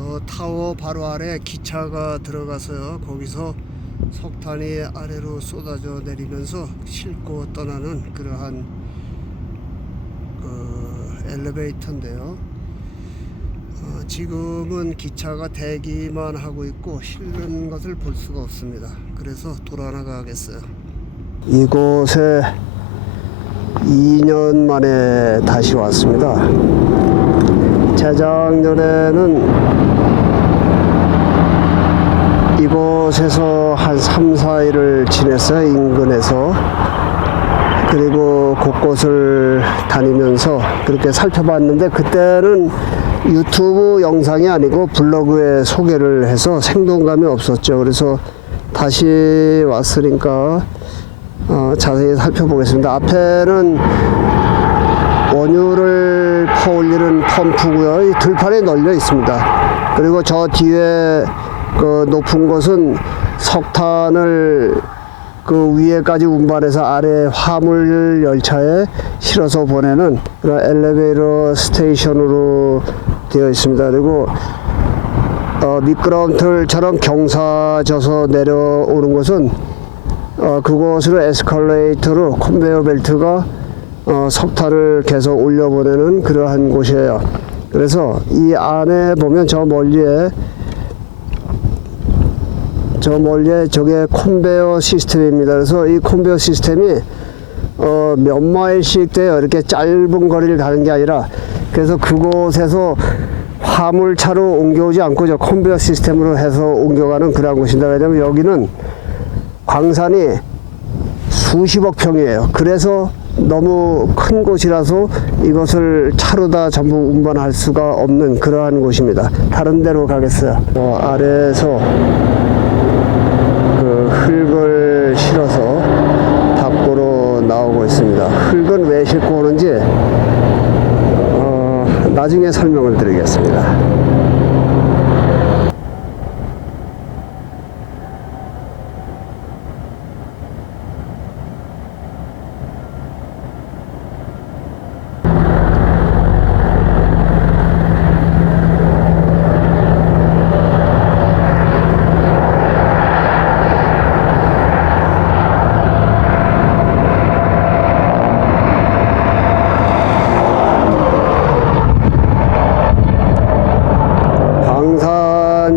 저 타워 바로 아래 기차가 들어가서요. 거기서 석탄이 아래로 쏟아져 내리면서 싣고 떠나는 그러한 엘리베이터인데요. 지금은 기차가 대기만 하고 있고 실는 것을 볼 수가 없습니다. 그래서 돌아나가겠어요. 이곳에 2년 만에 다시 왔습니다. 재작년에는 이곳에서 한 3, 4일을 지냈어요. 인근에서. 그리고 곳곳을 다니면서 그렇게 살펴봤는데, 그때는 유튜브 영상이 아니고 블로그에 소개를 해서 생동감이 없었죠. 그래서 다시 왔으니까 자세히 살펴보겠습니다. 앞에는 원유를 퍼올리는 펌프고요. 이 들판에 널려 있습니다. 그리고 저 뒤에 그 높은 곳은 석탄을 그 위에까지 운반해서 아래 화물 열차에 실어서 보내는 그런 엘리베이터 스테이션으로 되어 있습니다. 그리고 미끄럼틀처럼 경사져서 내려오는 곳은 그곳으로 에스컬레이터로 컨베이어 벨트가 석탄을 계속 올려보내는 그러한 곳이에요. 그래서 이 안에 보면 저 멀리에 저게 컨베이어 시스템입니다. 그래서 이 컨베이어 시스템이 몇 마일씩 돼요. 이렇게 짧은 거리를 가는 게 아니라, 그래서 그곳에서 화물차로 옮겨오지 않고 저 컨베이어 시스템으로 해서 옮겨가는 그런 곳입니다. 왜냐면 여기는 광산이 수십억 평이에요. 그래서 너무 큰 곳이라서 이것을 차로 다 전부 운반할 수가 없는 그러한 곳입니다. 다른 데로 가겠어요. 아래에서 그 흙을 실어서 밖으로 나오고 있습니다. 흙은 왜 싣고 오는지 나중에 설명을 드리겠습니다.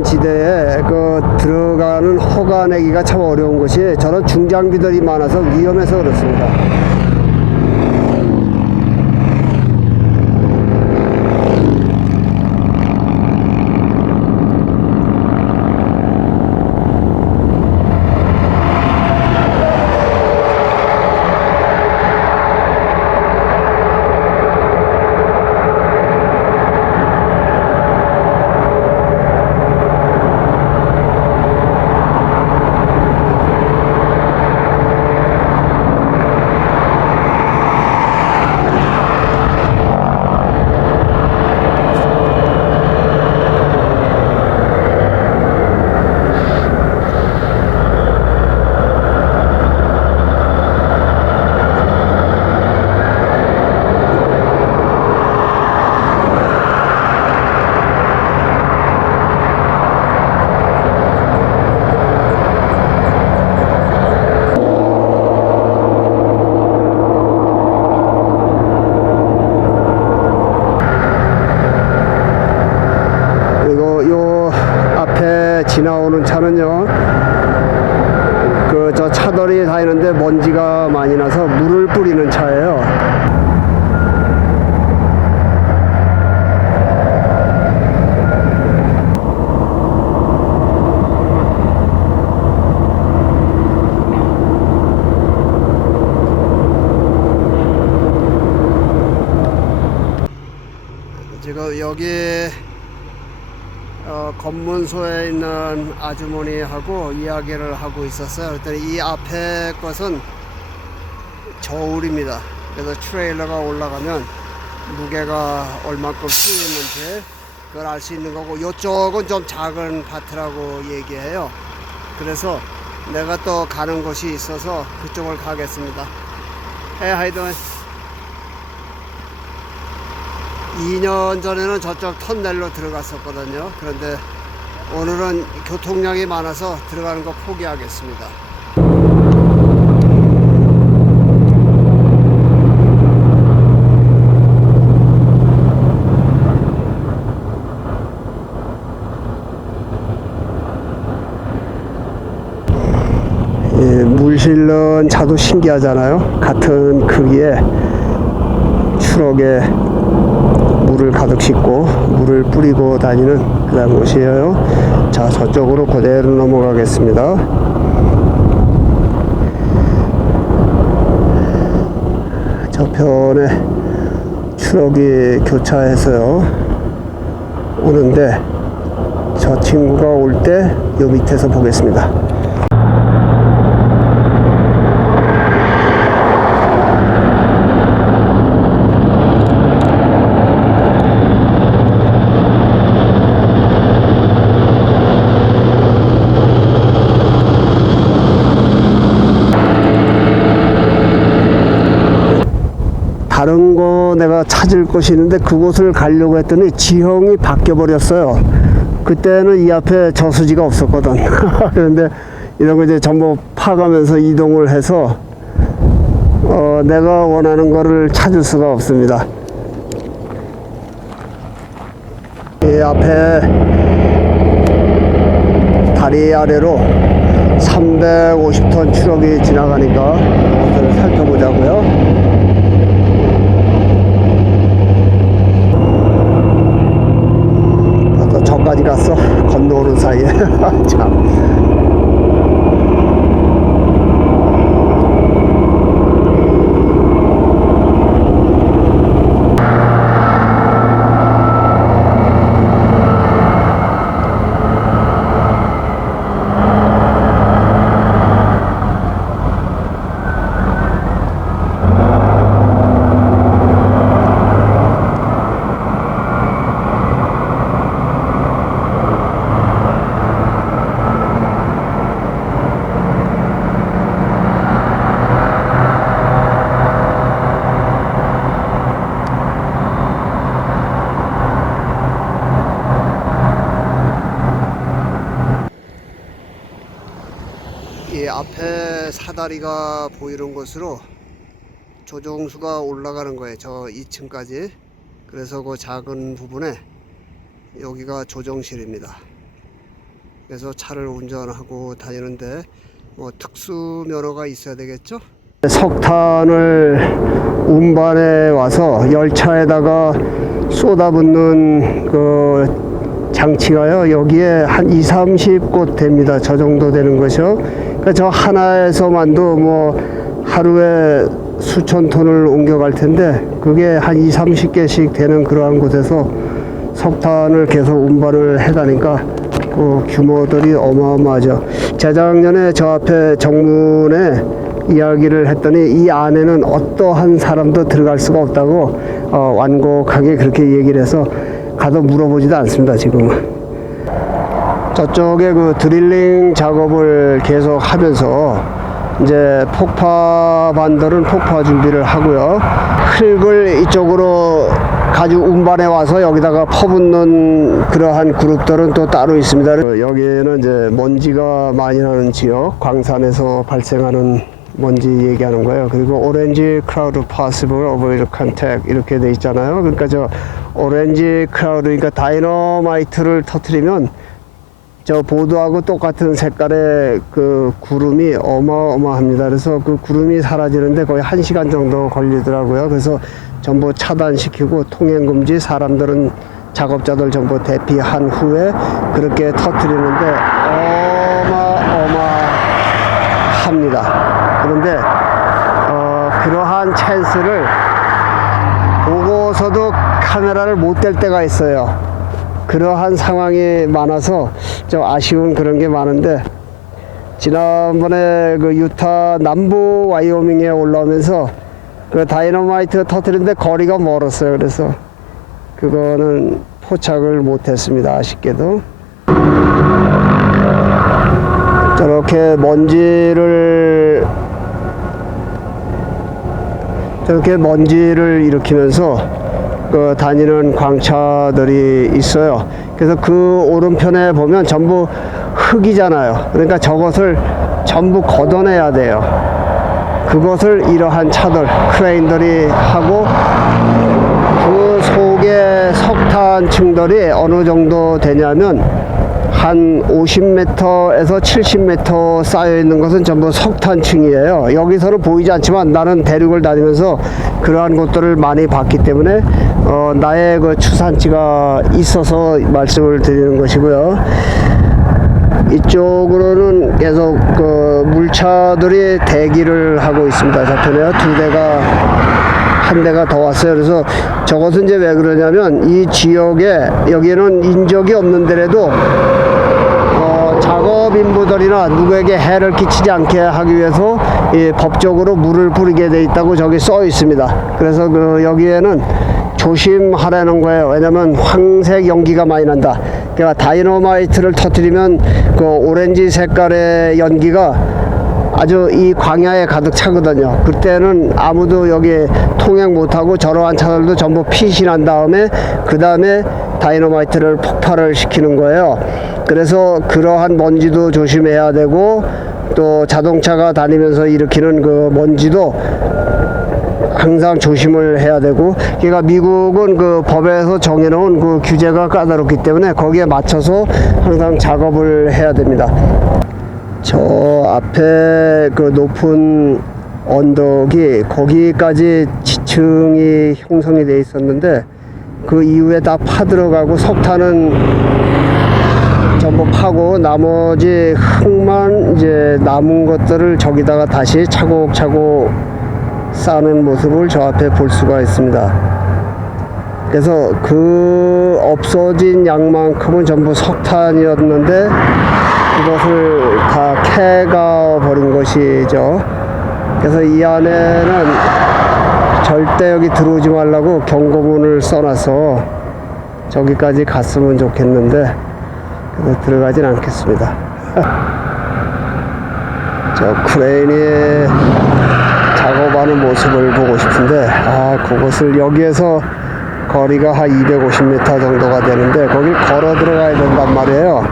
지대에 들어가는 허가 내기가 참 어려운 것이, 저런 중장비들이 많아서 위험해서 그렇습니다. 지나오는 차는요, 저 차들이 다니는데 먼지가 많이 나서 물을 뿌리는 차예요. 지금 여기 검문소에 있는 아주머니하고 이야기를 하고 있었어요. 그랬더니 이 앞에 것은 저울입니다. 그래서 트레일러가 올라가면 무게가 얼마큼 실리는지 그걸 알 수 있는 거고, 이쪽은 좀 작은 파트라고 얘기해요. 그래서 내가 또 가는 곳이 있어서 그쪽을 가겠습니다. Hey, how you doing? 2년 전에는 저쪽 터널로 들어갔었거든요. 그런데 오늘은 교통량이 많아서 들어가는 거 포기하겠습니다. 물 실는 차도 신기하잖아요. 같은 크기의 트럭에 물을 가득 싣고 물을 뿌리고 다니는 그런 곳이에요. 자, 저쪽으로 그대로 넘어가겠습니다. 저편에 트럭이 교차해서요 오는데 저 친구가 올 때 요 밑에서 보겠습니다. 다른 거 내가 찾을 곳이 있는데 그곳을 가려고 했더니 지형이 바뀌어 버렸어요. 그때는 이 앞에 저수지가 없었거든. 그런데 이런 거 이제 전부 파가면서 이동을 해서 내가 원하는 거를 찾을 수가 없습니다. 이 앞에 다리 아래로 350톤 트럭이 지나가니까 그것을 살펴보자고요. 저까지 갔어. 건너오는 사이에. 참. 이 앞에 사다리가 보이는 곳으로 조종수가 올라가는 거예요. 저 2층까지. 그래서 그 작은 부분에 여기가 조종실입니다. 그래서 차를 운전하고 다니는데 뭐 특수 면허가 있어야 되겠죠? 석탄을 운반해 와서 열차에다가 쏟아붓는 그 장치가요 여기에 한 20-30곳 됩니다. 저 정도 되는 것이요. 그러니까 저 하나에서만도 뭐 하루에 수천 톤을 옮겨갈 텐데 그게 한 20-30개씩 되는 그러한 곳에서 석탄을 계속 운반을 해가니까 그 규모들이 어마어마하죠. 재작년에 저 앞에 정문에 이야기를 했더니 이 안에는 어떠한 사람도 들어갈 수가 없다고 완곡하게 그렇게 얘기를 해서 가서 물어보지도 않습니다. 지금은 저쪽에 그 드릴링 작업을 계속 하면서 이제 폭파 반들은 폭파 준비를 하고요. 흙을 이쪽으로 가지고 운반해 와서 여기다가 퍼붓는 그러한 그룹들은 또 따로 있습니다. 여기는 이제 먼지가 많이 나는 지역, 광산에서 발생하는 먼지 얘기하는 거예요. 그리고 오렌지 크라우드 possible avoid contact 이렇게 돼 있잖아요. 그러니까 저 오렌지 크라우드, 그러니까 다이너마이트를 터뜨리면 저 보드하고 똑같은 색깔의 그 구름이 어마어마합니다. 그래서 그 구름이 사라지는데 거의 1시간 정도 걸리더라고요. 그래서 전부 차단시키고 통행금지, 사람들은 작업자들 전부 대피한 후에 그렇게 터뜨리는데 어마어마합니다. 그런데 그러한 찬스를 보고서도 카메라를 못 댈 때가 있어요. 그러한 상황이 많아서 좀 아쉬운 그런 게 많은데, 지난번에 그 유타 남부 와이오밍에 올라오면서 그 다이너마이트 터뜨리는데 거리가 멀었어요. 그래서 그거는 포착을 못했습니다. 아쉽게도. 저렇게 먼지를 일으키면서 다니는 광차들이 있어요. 그래서 그 오른편에 보면 전부 흙이잖아요. 그러니까 저것을 전부 걷어내야 돼요. 그것을 이러한 차들, 크레인들이 하고, 그 속에 석탄층들이 어느 정도 되냐면 한 50m에서 70m 쌓여 있는 것은 전부 석탄층이에요. 여기서는 보이지 않지만 나는 대륙을 다니면서 그러한 것들을 많이 봤기 때문에 나의 그 추산지가 있어서 말씀을 드리는 것이고요. 이쪽으로는 계속 그 물차들이 대기를 하고 있습니다. 저편에 두 대가, 한 대가 더 왔어요. 그래서 저것은 이제 왜 그러냐면 이 지역에, 여기는 인적이 없는 데라도 작업 인부들이나 누구에게 해를 끼치지 않게 하기 위해서 법적으로 물을 뿌리게 돼 있다고 저기 써 있습니다. 그래서 여기에는 조심하라는 거예요. 왜냐면 황색 연기가 많이 난다. 그러니까 다이너마이트를 터뜨리면 그 오렌지 색깔의 연기가 아주 이 광야에 가득 차거든요. 그때는 아무도 여기 통행 못하고 저러한 차들도 전부 핏이 난 다음에 그 다음에 다이너마이트를 폭발을 시키는 거예요. 그래서 그러한 먼지도 조심해야 되고, 또 자동차가 다니면서 일으키는 그 먼지도 항상 조심을 해야 되고, 그러니까 미국은 그 법에서 정해놓은 그 규제가 까다롭기 때문에 거기에 맞춰서 항상 작업을 해야 됩니다. 저 앞에 그 높은 언덕이 거기까지 지층이 형성이 돼 있었는데 그 이후에 다 파들어가고 석탄은 전부 파고 나머지 흙만 이제 남은 것들을 저기다가 다시 차곡차곡 쌓는 모습을 저 앞에 볼 수가 있습니다. 그래서 그 없어진 양만큼은 전부 석탄이었는데 그것을 다 캐가 버린 것이죠. 그래서 이 안에는 절대 여기 들어오지 말라고 경고문을 써놔서 저기까지 갔으면 좋겠는데 그래서 들어가진 않겠습니다. 저 크레인이 작업하는 모습을 보고 싶은데, 그것을 여기에서 거리가 한 250m 정도가 되는데 거길 걸어 들어가야 된단 말이에요.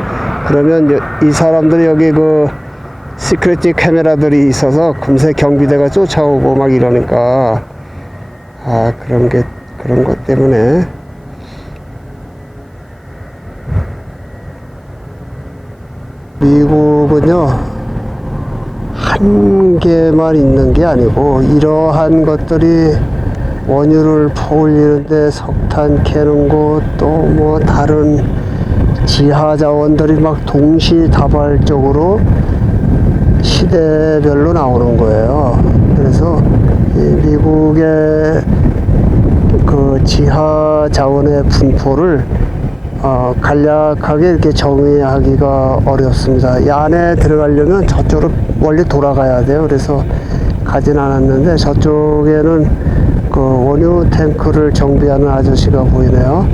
그러면 이 사람들이 여기 그 시크릿 카메라들이 있어서 금세 경비대가 쫓아오고 막 이러니까 그런 것 때문에 미국은요 한 개만 있는 게 아니고 이러한 것들이 원유를 퍼올리는데 석탄 캐는 곳 또 뭐 다른 지하 자원들이 막 동시다발적으로 시대별로 나오는 거예요. 그래서 이 미국의 그 지하 자원의 분포를 간략하게 이렇게 정의하기가 어렵습니다. 이 안에 들어가려면 저쪽으로 멀리 돌아가야 돼요. 그래서 가진 않았는데 저쪽에는 그 원유 탱크를 정비하는 아저씨가 보이네요.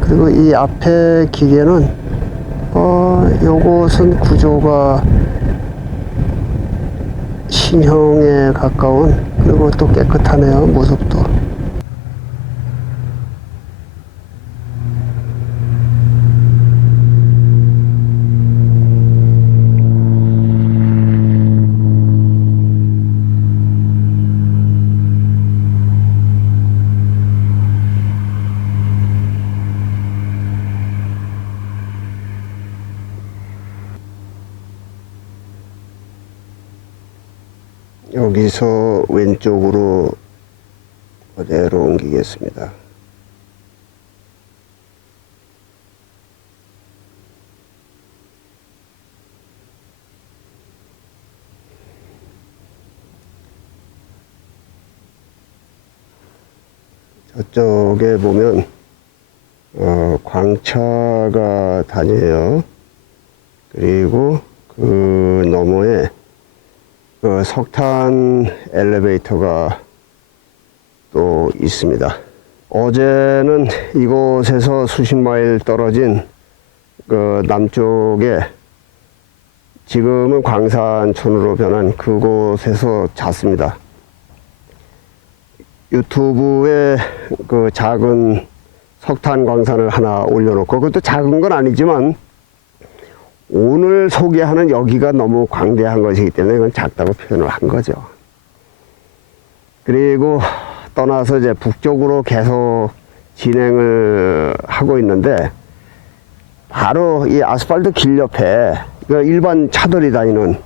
그리고 이 앞에 기계는 요것은 구조가 신형에 가까운, 그리고 또 깨끗하네요, 모습도. 여기서 왼쪽으로 그대로 옮기겠습니다. 저쪽에 보면 광차가 다녀요. 그리고 그 너머에 그 석탄 엘리베이터가 또 있습니다. 어제는 이곳에서 수십 마일 떨어진 그 남쪽에 지금은 광산촌으로 변한 그곳에서 잤습니다. 유튜브에 그 작은 석탄 광산을 하나 올려놓고, 그것도 작은 건 아니지만 오늘 소개하는 여기가 너무 광대한 것이기 때문에 이건 작다고 표현을 한 거죠. 그리고 떠나서 이제 북쪽으로 계속 진행을 하고 있는데, 바로 이 아스팔트 길 옆에 일반 차들이 다니는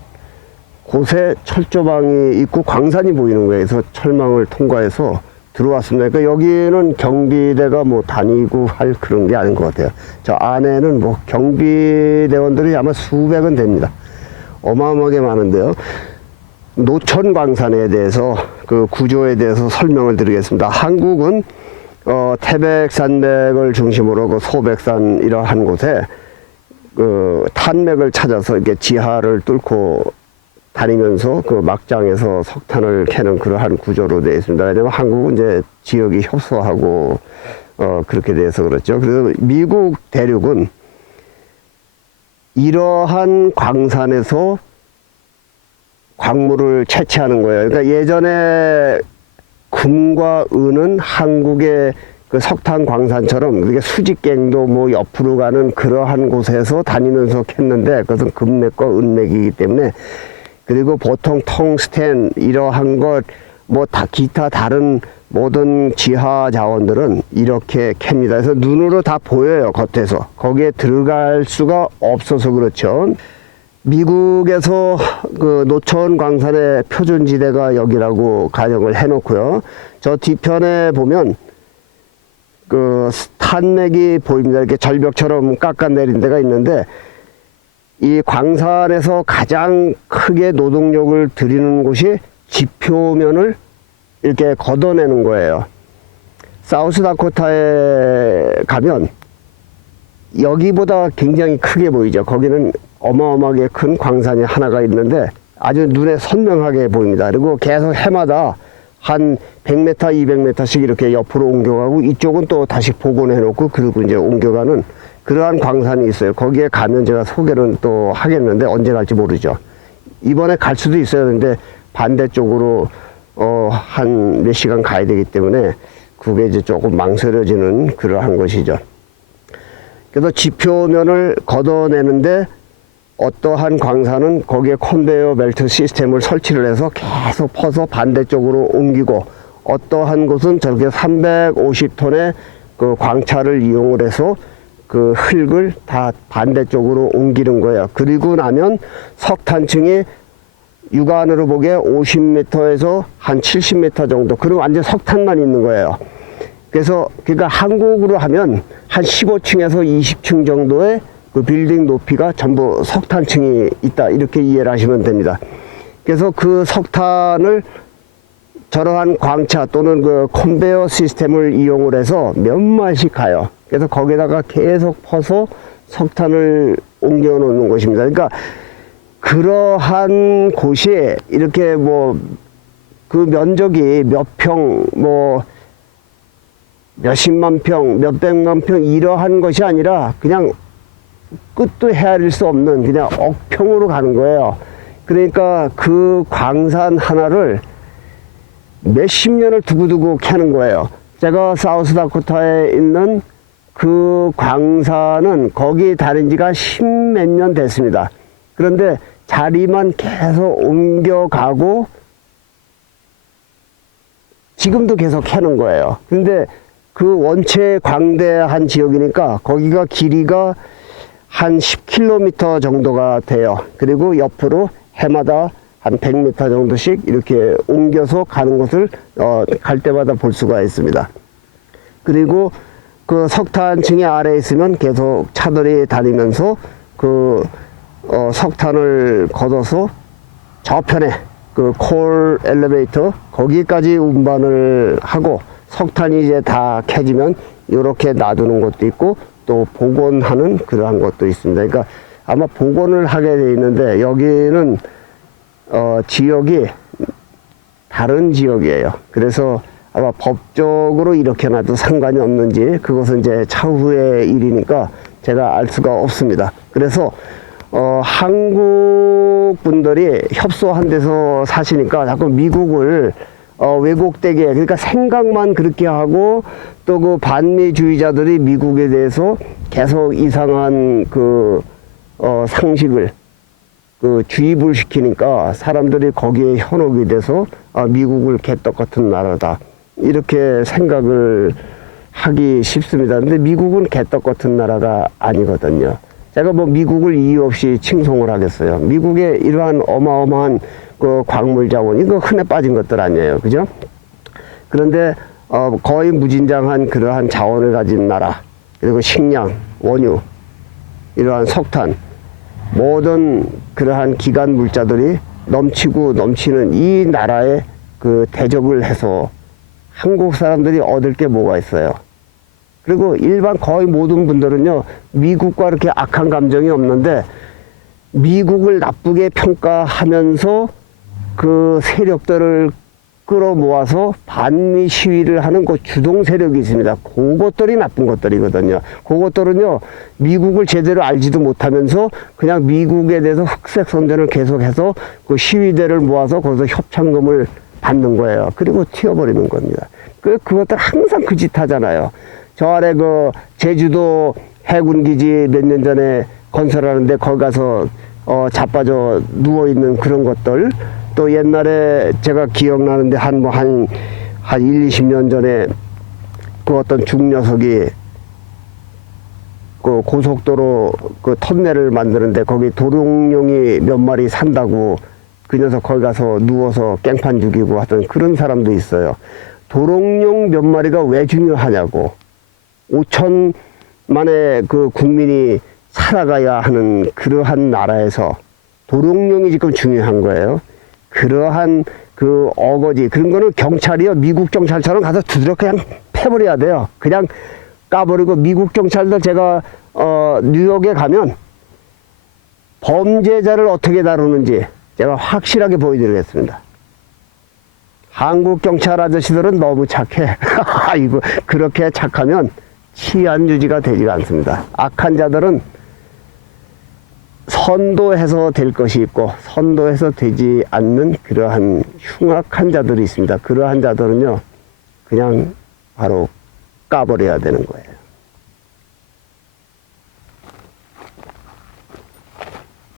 곳에 철조망이 있고 광산이 보이는 거예요. 그래서 철망을 통과해서 들어왔습니다. 그러니까 여기는 경비대가 뭐 다니고 할 그런 게 아닌 것 같아요. 저 안에는 뭐 경비대원들이 아마 수백은 됩니다. 어마어마하게 많은데요. 노천 광산에 대해서 그 구조에 대해서 설명을 드리겠습니다. 한국은 태백산맥을 중심으로 그 소백산 이러한 곳에 그 탄맥을 찾아서 이렇게 지하를 뚫고 다니면서 그 막장에서 석탄을 캐는 그러한 구조로 되어 있습니다. 왜냐하면 한국은 이제 지역이 협소하고 그렇게 돼서 그렇죠. 그래서 미국 대륙은 이러한 광산에서 광물을 채취하는 거예요. 그러니까 예전에 금과 은은 한국의 그 석탄 광산처럼 이렇게 수직갱도 뭐 옆으로 가는 그러한 곳에서 다니면서 캤는데, 그것은 금맥과 은맥이기 때문에, 그리고 보통 텅스텐 이러한 것 뭐 다 기타 다른 모든 지하 자원들은 이렇게 캡니다. 그래서 눈으로 다 보여요. 겉에서. 거기에 들어갈 수가 없어서 그렇죠. 미국에서 그 노천 광산의 표준지대가 여기라고 가정을 해놓고요. 저 뒤편에 보면 그 탄맥이 보입니다. 이렇게 절벽처럼 깎아내린 데가 있는데, 이 광산에서 가장 크게 노동력을 들이는 곳이 지표면을 이렇게 걷어내는 거예요. 사우스다코타에 가면 여기보다 굉장히 크게 보이죠. 거기는 어마어마하게 큰 광산이 하나가 있는데 아주 눈에 선명하게 보입니다. 그리고 계속 해마다 한 100m, 200m씩 이렇게 옆으로 옮겨가고, 이쪽은 또 다시 복원해 놓고, 그리고 이제 옮겨가는 그러한 광산이 있어요. 거기에 가면 제가 소개는 또 하겠는데 언제 갈지 모르죠. 이번에 갈 수도 있어요. 근데 반대쪽으로 한 몇 시간 가야 되기 때문에 그게 이제 조금 망설여지는 그러한 것이죠. 그래서 지표면을 걷어내는데 어떠한 광산은 거기에 컨베이어 벨트 시스템을 설치를 해서 계속 퍼서 반대쪽으로 옮기고, 어떠한 곳은 저렇게 350톤의 그 광차를 이용을 해서 그 흙을 다 반대쪽으로 옮기는 거예요. 그리고 나면 석탄층이 육안으로 보기에 50m에서 한 70m 정도, 그리고 완전 석탄만 있는 거예요. 그래서 그러니까 한국으로 하면 한 15층에서 20층 정도의 그 빌딩 높이가 전부 석탄층이 있다, 이렇게 이해를 하시면 됩니다. 그래서 그 석탄을 저러한 광차 또는 그 컨베이어 시스템을 이용을 해서 몇 마일씩 가요. 그래서 거기다가 계속 퍼서 석탄을 옮겨 놓는 것입니다. 그러니까 그러한 곳이 이렇게 뭐 그 면적이 몇 평, 뭐 몇십만 평, 몇백만 평 이러한 것이 아니라 그냥 끝도 헤아릴 수 없는 그냥 억평으로 가는 거예요. 그러니까 그 광산 하나를 몇십 년을 두고두고 캐는 거예요. 제가 사우스다코타에 있는 그 광산은 거기 다닌 지가 10몇 년 됐습니다. 그런데 자리만 계속 옮겨가고 지금도 계속 캐는 거예요. 근데 그 원체 광대한 지역이니까 거기가 길이가 한 10km 정도가 돼요. 그리고 옆으로 해마다 한 100m 정도씩 이렇게 옮겨서 가는 것을 갈 때마다 볼 수가 있습니다. 그리고 그 석탄층이 아래에 있으면 계속 차들이 다니면서 그 석탄을 걷어서 저편에 그 콜 엘리베이터 거기까지 운반을 하고, 석탄이 이제 다 캐지면 이렇게 놔두는 것도 있고 또 복원하는 그러한 것도 있습니다. 그러니까 아마 복원을 하게 돼 있는데 여기는 지역이 다른 지역이에요. 그래서 아마 법적으로 이렇게 놔도 상관이 없는지 그것은 이제 차후의 일이니까 제가 알 수가 없습니다. 그래서 한국 분들이 협소한 데서 사시니까 자꾸 미국을 왜곡되게, 그러니까 생각만 그렇게 하고, 또 그 반미주의자들이 미국에 대해서 계속 이상한 상식을 주입을 시키니까 사람들이 거기에 현혹이 돼서 미국을 개떡 같은 나라다, 이렇게 생각을 하기 쉽습니다. 근데 미국은 개떡 같은 나라가 아니거든요. 제가 뭐 미국을 이유 없이 칭송을 하겠어요. 미국의 이러한 어마어마한 광물 자원, 이거 흔해 빠진 것들 아니에요. 그죠? 그런데 거의 무진장한 그러한 자원을 가진 나라, 그리고 식량, 원유, 이러한 석탄, 모든 그러한 기관 물자들이 넘치고 넘치는 이 나라에 대적을 해서 한국 사람들이 얻을 게 뭐가 있어요? 그리고 일반 거의 모든 분들은요, 미국과 그렇게 악한 감정이 없는데, 미국을 나쁘게 평가하면서 그 세력들을 끌어모아서 반미 시위를 하는 그 주동 세력이 있습니다. 그것들이 나쁜 것들이거든요. 그것들은요, 미국을 제대로 알지도 못하면서 그냥 미국에 대해서 흑색 선전을 계속해서 그 시위대를 모아서 거기서 협찬금을 받는 거예요. 그리고 튀어버리는 겁니다. 그것들 항상 그 짓 하잖아요. 저 아래 제주도 해군기지 몇 년 전에 건설하는데 거기 가서 자빠져 누워있는 그런 것들, 또 옛날에 제가 기억나는데 한 1, 20년 전에 어떤 중녀석이 고속도로 터널을 만드는데 거기 도롱뇽이 몇 마리 산다고 그 녀석 거기 가서 누워서 깽판 죽이고 하던 그런 사람도 있어요. 도롱뇽 몇 마리가 왜 중요하냐고. 5천만의 국민이 살아가야 하는 그러한 나라에서 도롱뇽이 지금 중요한 거예요. 그러한 어거지, 그런 거는 경찰이요, 미국 경찰처럼 가서 두드려 그냥 패버려야 돼요. 그냥 까버리고, 미국 경찰도 제가 뉴욕에 가면 범죄자를 어떻게 다루는지 제가 확실하게 보여드리겠습니다. 한국 경찰 아저씨들은 너무 착해. 아이고, 그렇게 착하면 치안 유지가 되지가 않습니다. 악한 자들은 선도해서 될 것이 있고 선도해서 되지 않는 그러한 흉악한 자들이 있습니다. 그러한 자들은요, 그냥 바로 까버려야 되는 거예요.